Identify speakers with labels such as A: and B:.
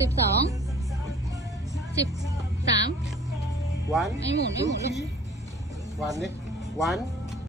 A: สิบสองสิบสาม
B: วัน
A: ไม่หมุนไม่หมุน
B: วันนี้วัน